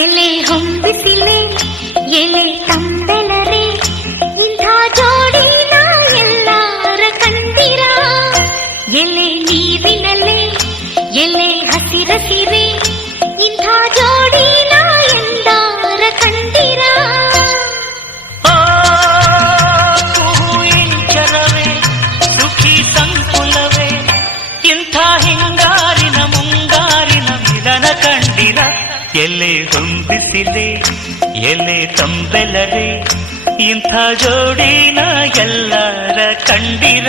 ಎಲೆ ಹೊಂಬಿಸಿಲೆ ಎಲೆ ತಂಬೆಲರೆ ಇಂಥ ಜೋಡಿನ ಎಲ್ಲಾರ ಕಂಡಿರ ಎಲೆ ನೀರಿನಲೆ ಎಲೆ ಹಸಿರ ಸಿರೆ ಇಂಥ ಜೋಡಿನ ಎಲ್ಲಾರ ಕಂಡಿರ ಇಂಚರವೇ ಸುಖಿ ಸಂಕುಲವೇ ಇಂಥ ಹಿಂಗಾರಿನ ಮುಂಗಾರಿನ ಮಿಲನ ಕಂಡಿರ ಎಲೆ ಹೊಂಬಿಸಿಲೆ ಎಲೆ ತಂಬೆಲರೆ ಇಂಥ ಜೋಡಿನ ಎಲ್ಲರ ಕಂಡಿರ